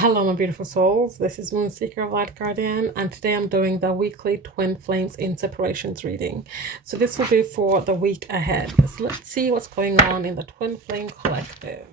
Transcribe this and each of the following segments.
Hello, my beautiful souls. This is Moonseeker Light Guardian, and today I'm doing the weekly Twin Flames in Separations reading. So this will be for the week ahead. So let's see what's going on in the Twin Flame Collective.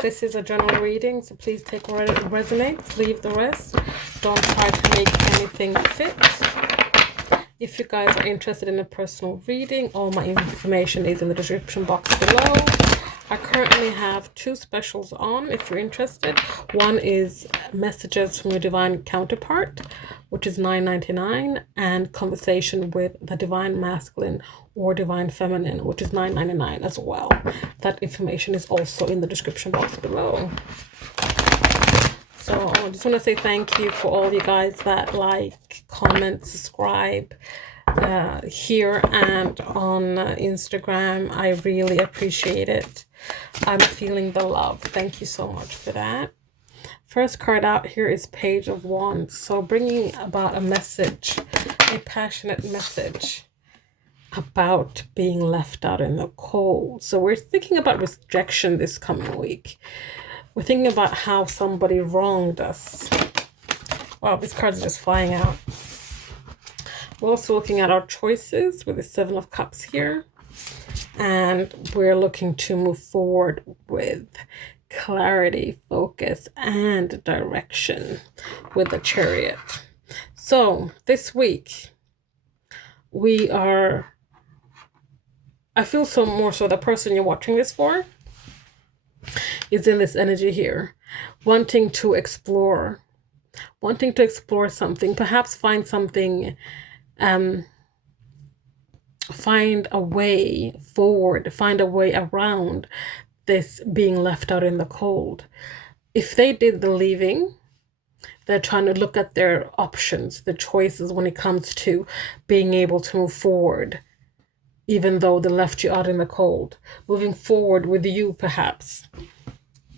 This is a general reading, so please take what resonates, leave the rest. Don't try to make anything fit. If you guys are interested in a personal reading, all my information is in the description box below. I currently have two specials on if you're interested. One is Messages from Your Divine Counterpart, which is $9.99, and Conversation with the Divine Masculine or Divine Feminine, which is $9.99 as well. That information is also in the description box below. So I just want to say thank you for all you guys that like, comment, subscribe here and on Instagram. I really appreciate it. I'm feeling the love. Thank you so much for that. First card out here is Page of Wands. So bringing about a message, a passionate message about being left out in the cold. So we're thinking about rejection this coming week. We're thinking about how somebody wronged us. Wow, these cards are just flying out. We're also looking at our choices with the Seven of Cups here. And we're looking to move forward with clarity, focus, and direction with the Chariot. So this week, I feel so more so the person you're watching this for is in this energy here, wanting to explore something, perhaps find something, find a way forward, find a way around this being left out in the cold. If they did the leaving, they're trying to look at their options, the choices when it comes to being able to move forward, even though they left you out in the cold, moving forward with you perhaps.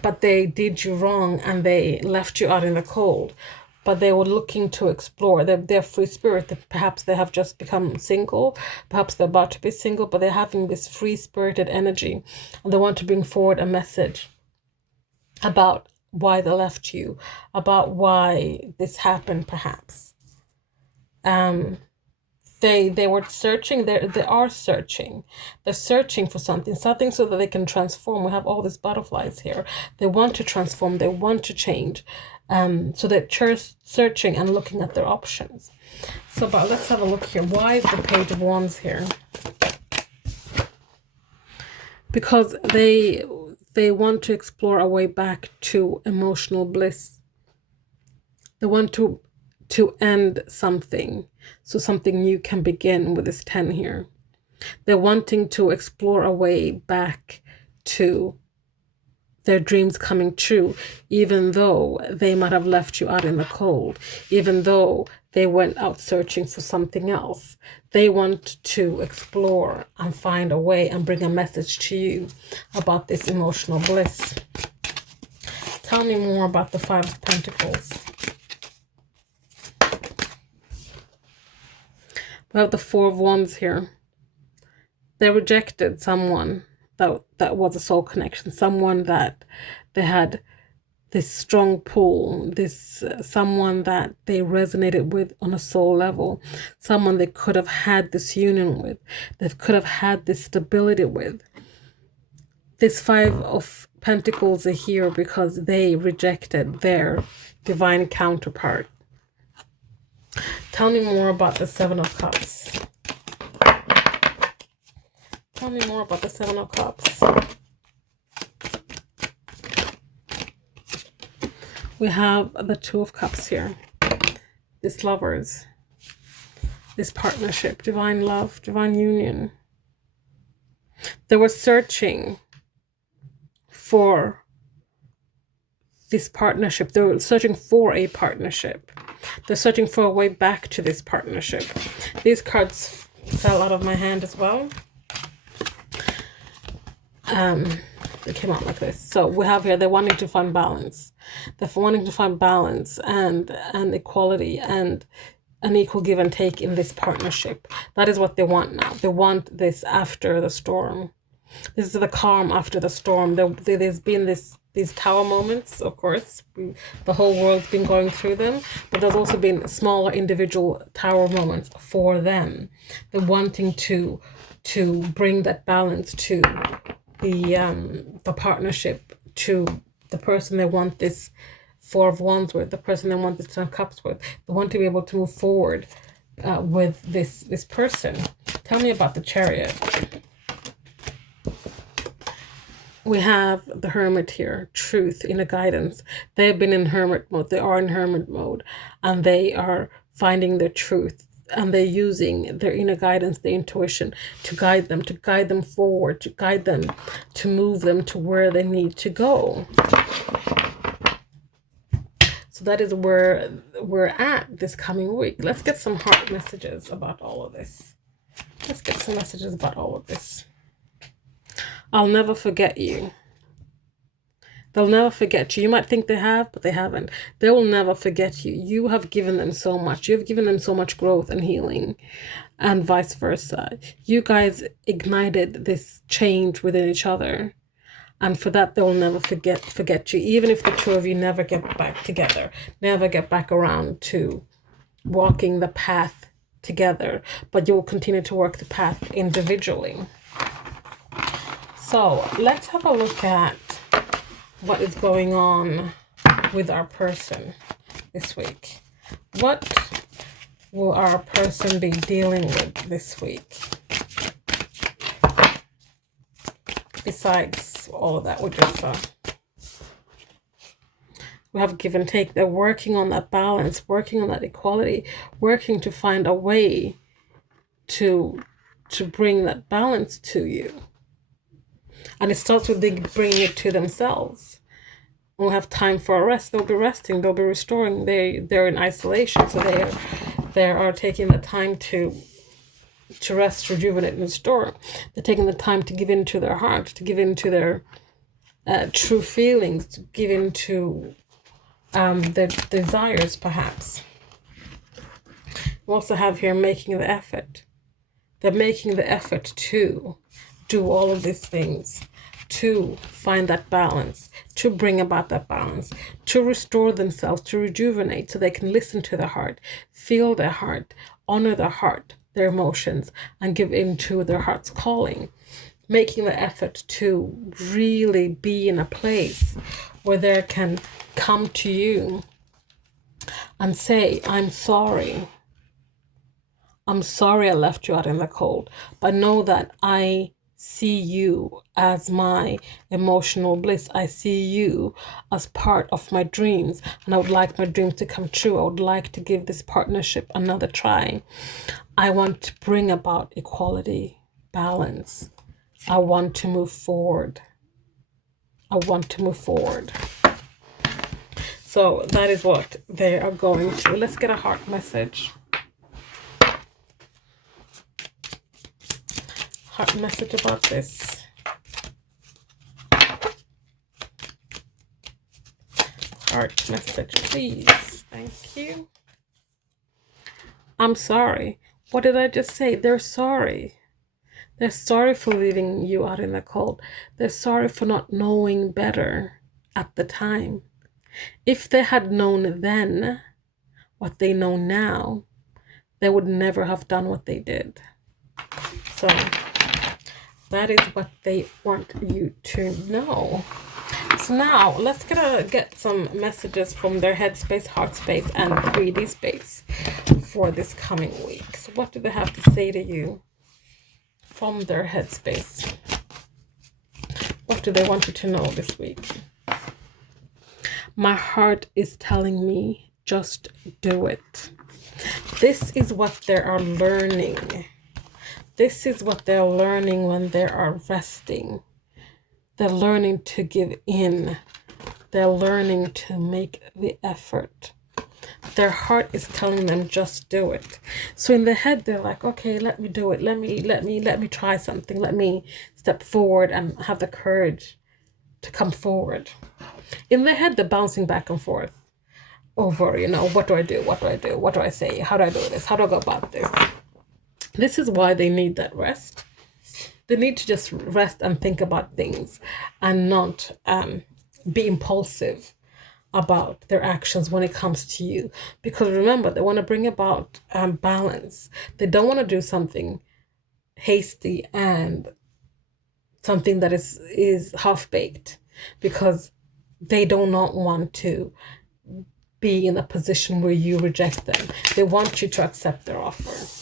But they did you wrong and they left you out in the cold. But they were looking to explore. They're free spirit. Perhaps they have just become single. Perhaps they're about to be single, but they're having this free-spirited energy. And they want to bring forward a message about why they left you, about why this happened, perhaps. They were searching. They are searching. They're searching for something so that they can transform. We have all these butterflies here. They want to transform. They want to change. So they're searching and looking at their options. But let's have a look here. Why is the Page of Wands here? Because they want to explore a way back to emotional bliss. They want to end something so something new can begin with this 10 here. They're wanting to explore a way back to their dreams coming true, even though they might have left you out in the cold, even though they went out searching for something else. They want to explore and find a way and bring a message to you about this emotional bliss. Tell me more about the Five of Pentacles. We have the Four of Wands here. They rejected someone that was a soul connection, someone that they had this strong pull, this someone that they resonated with on a soul level, someone they could have had this union with, they could have had this stability with. This Five of Pentacles are here because they rejected their divine counterpart. Tell me more about the Seven of Cups. Tell me more about the Seven of Cups. We have the Two of Cups here. This lovers, this partnership, divine love, divine union. They were searching for this partnership. They were searching for a partnership. They're searching for a way back to this partnership. These cards fell out of my hand as well. They came out like this. So we have here, they're wanting to find balance. They're wanting to find balance and equality and an equal give and take in this partnership. That is what they want now. They want this after the storm. This is the calm after the storm. There's been these tower moments, of course. The whole world's been going through them, but there's also been smaller individual tower moments for them. They're wanting to bring that balance to the partnership, to the person they want this Four of Wands with, the person they want this Ten of Cups with. They want to be able to move forward with this person. Tell me about the Chariot. We have the Hermit here, truth, inner guidance. They've been in hermit mode. They are in hermit mode, and they are finding their truth, and they're using their inner guidance, their intuition, to guide them forward, to guide them, to move them to where they need to go. So that is where we're at this coming week. Let's get some heart messages about all of this. Let's get some messages about all of this. I'll never forget you. They'll never forget you. You might think they have, but they haven't. They will never forget you. You have given them so much. You have given them so much growth and healing, and vice versa. You guys ignited this change within each other. And for that, they'll never forget you. Even if the two of you never get back together, never get back around to walking the path together, but you will continue to work the path individually. So let's have a look at what is going on with our person this week. What will our person be dealing with this week? Besides all of that we just saw. We have give and take. They're working on that balance, working on that equality, working to find a way to bring that balance to you. And it starts with them bringing it to themselves. We'll have time for a rest. They'll be resting. They'll be restoring. They're in isolation, so they are taking the time to rest, rejuvenate, and restore. They're taking the time to give in to their heart, to give in to their true feelings, to give in to their desires, perhaps. We also have here making the effort. They're making the effort to do all of these things, to find that balance, to bring about that balance, to restore themselves, to rejuvenate, so they can listen to their heart, feel their heart, honor their heart, their emotions, and give in to their heart's calling. Making the effort to really be in a place where they can come to you and say, I'm sorry. I'm sorry I left you out in the cold, but know that I see you as my emotional bliss. I see you as part of my dreams, and I would like my dreams to come true. I would like to give this partnership another try. I want to bring about equality, balance. I want to move forward. I want to move forward. So that is what they are going through. Let's get a heart message. Heart message about this. Heart message, please. Thank you. I'm sorry. What did I just say? They're sorry. They're sorry for leaving you out in the cold. They're sorry for not knowing better at the time. If they had known then what they know now, they would never have done what they did. So that is what they want you to know. So now let's get some messages from their headspace, heart space, and 3D space for this coming week. So what do they have to say to you from their headspace? What do they want you to know this week? My heart is telling me, just do it. This is what they are learning. This is what they're learning when they are resting. They're learning to give in. They're learning to make the effort. Their heart is telling them, just do it. So in the head, they're like, okay, let me do it. Let me try something. Let me step forward and have the courage to come forward. In their head, they're bouncing back and forth over, what do I do? What do I do? What do I say? How do I do this? How do I go about this? This is why they need that rest. they need to just rest and think about things and not be impulsive about their actions when it comes to you. Because remember, they want to bring about balance. They don't want to do something hasty and something that is half-baked, because they do not want to be in a position where you reject them. They want you to accept their offer.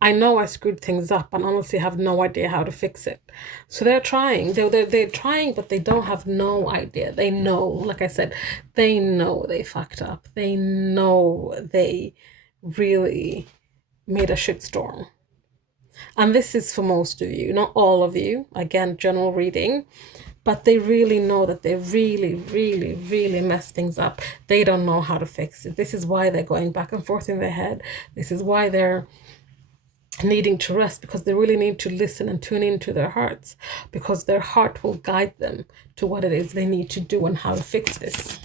I know I screwed things up and honestly have no idea how to fix it. So they're trying. They're trying, but they don't have no idea. They know, like I said, they know they fucked up. They know they really made a shitstorm. And this is for most of you, not all of you. Again, general reading. But they really know that they really, really, really messed things up. They don't know how to fix it. This is why they're going back and forth in their head. This is why they're needing to rest, because they really need to listen and tune into their hearts, because their heart will guide them to what it is they need to do and how to fix this.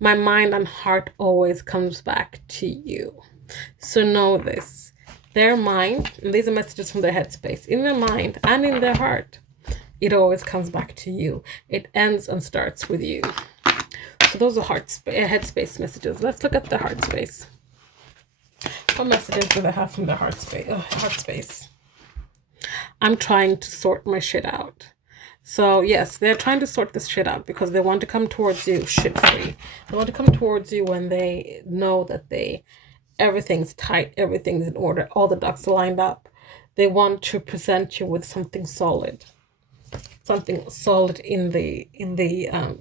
My mind and heart always comes back to you. So know this. Their mind, and these are messages from their headspace, in their mind and in their heart, it always comes back to you. It ends and starts with you. So those are headspace messages. Let's look at the heart space. What messages do they have from their heart space? I'm trying to sort my shit out. So yes, they're trying to sort this shit out because they want to come towards you shit free. They want to come towards you when they know that everything's tight, everything's in order, all the ducks are lined up. They want to present you with something solid in the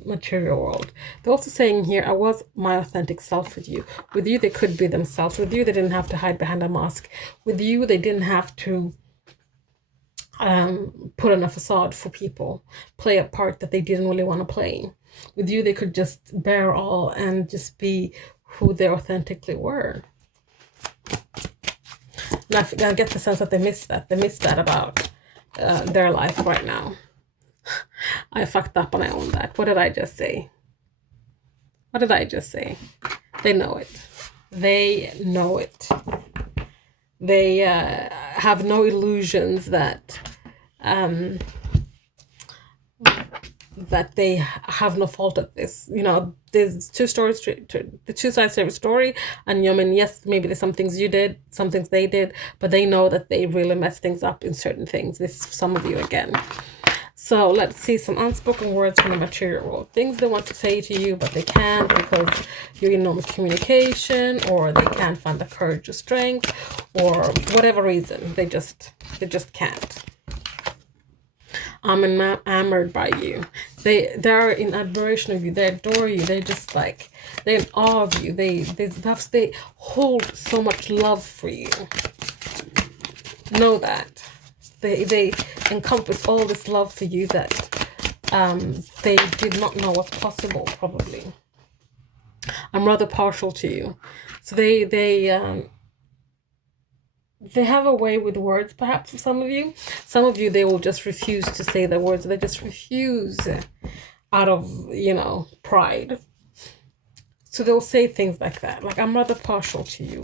material world. They're also saying here, I was my authentic self with you. With you, they could be themselves. With you, they didn't have to hide behind a mask. With you, they didn't have to put on a facade for people, play a part that they didn't really want to play. With you, they could just bear all and just be who they authentically were. And I get the sense that they miss that. They miss that about their life right now. I fucked up and I own that. What did I just say? What did I just say? They know it. They know it. They have no illusions that they have no fault at this. You know, there's two stories, the two sides to every story. And I mean, yes, maybe there's some things you did, some things they did, but they know that they really messed things up in certain things. This is some of you again. So let's see some unspoken words from the material world. Things they want to say to you, but they can't because you're in no communication, or they can't find the courage or strength, or whatever reason. They just can't. I'm enamored by you. They're in admiration of you. They adore you. They're just like, they're in awe of you. They hold so much love for you. Know that. They encompass all this love for you that they did not know was possible, probably. I'm rather partial to you. So they have a way with words, perhaps, for some of you. Some of you, they will just refuse to say the words. They just refuse out of, pride. So they'll say things like that. Like, I'm rather partial to you.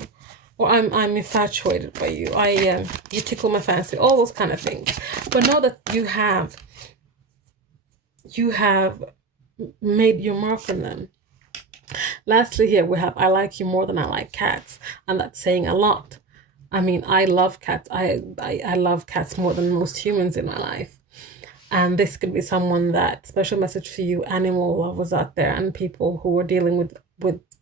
Or I'm infatuated by you. You tickle my fancy. All those kind of things. But know that you have made your mark on them. Lastly, here we have, I like you more than I like cats. And that's saying a lot. I mean, I love cats. I love cats more than most humans in my life. And this could be someone that, special message for you, animal lovers out there, and people who are dealing with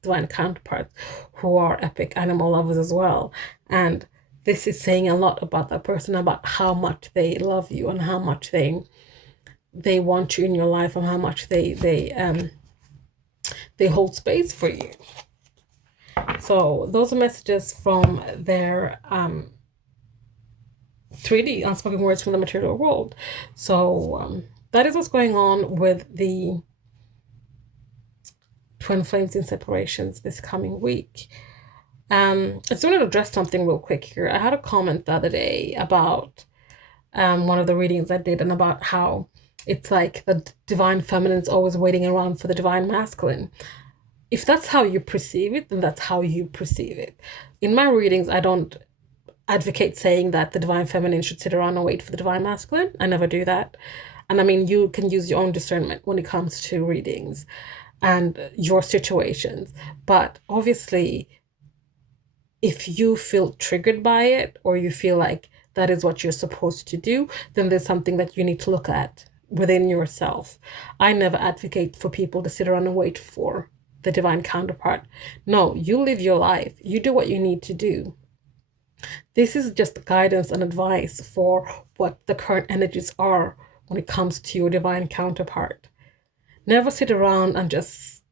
divine counterparts who are epic animal lovers as well. And this is saying a lot about that person, about how much they love you and how much they want you in your life, and how much they hold space for you. So those are messages from their 3D unspoken words from the material world. So that is what's going on with the twin flames in separations this coming week. I just wanted to address something real quick here. I had a comment the other day about one of the readings I did, and about how it's like the divine feminine is always waiting around for the divine masculine. If that's how you perceive it, then that's how you perceive it. In my readings, I don't advocate saying that the divine feminine should sit around and wait for the divine masculine. I never do that. And I mean, you can use your own discernment when it comes to readings and your situations. But obviously, if you feel triggered by it, or you feel like that is what you're supposed to do, then there's something that you need to look at within yourself. I never advocate for people to sit around and wait for the divine counterpart. No, you live your life. You do what you need to do. This is just guidance and advice for what the current energies are when it comes to your divine counterpart. Never sit around and just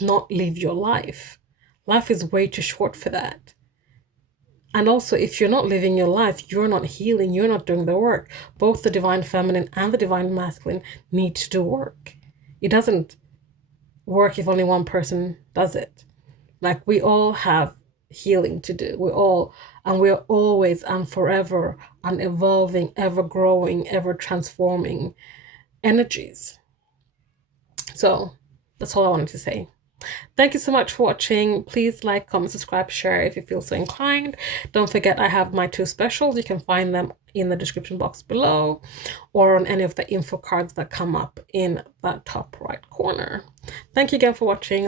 not live your life. Life is way too short for that. And also, if you're not living your life, you're not healing, you're not doing the work. Both the divine feminine and the divine masculine need to do work. It doesn't work if only one person does it. Like, we all have healing to do. We're always and forever an evolving, ever growing, ever transforming energies. So that's all I wanted to say. Thank you so much for watching. Please like, comment, subscribe, share if you feel so inclined. Don't forget, I have my 2 specials. You can find them in the description box below, or on any of the info cards that come up in that top right corner. Thank you again for watching.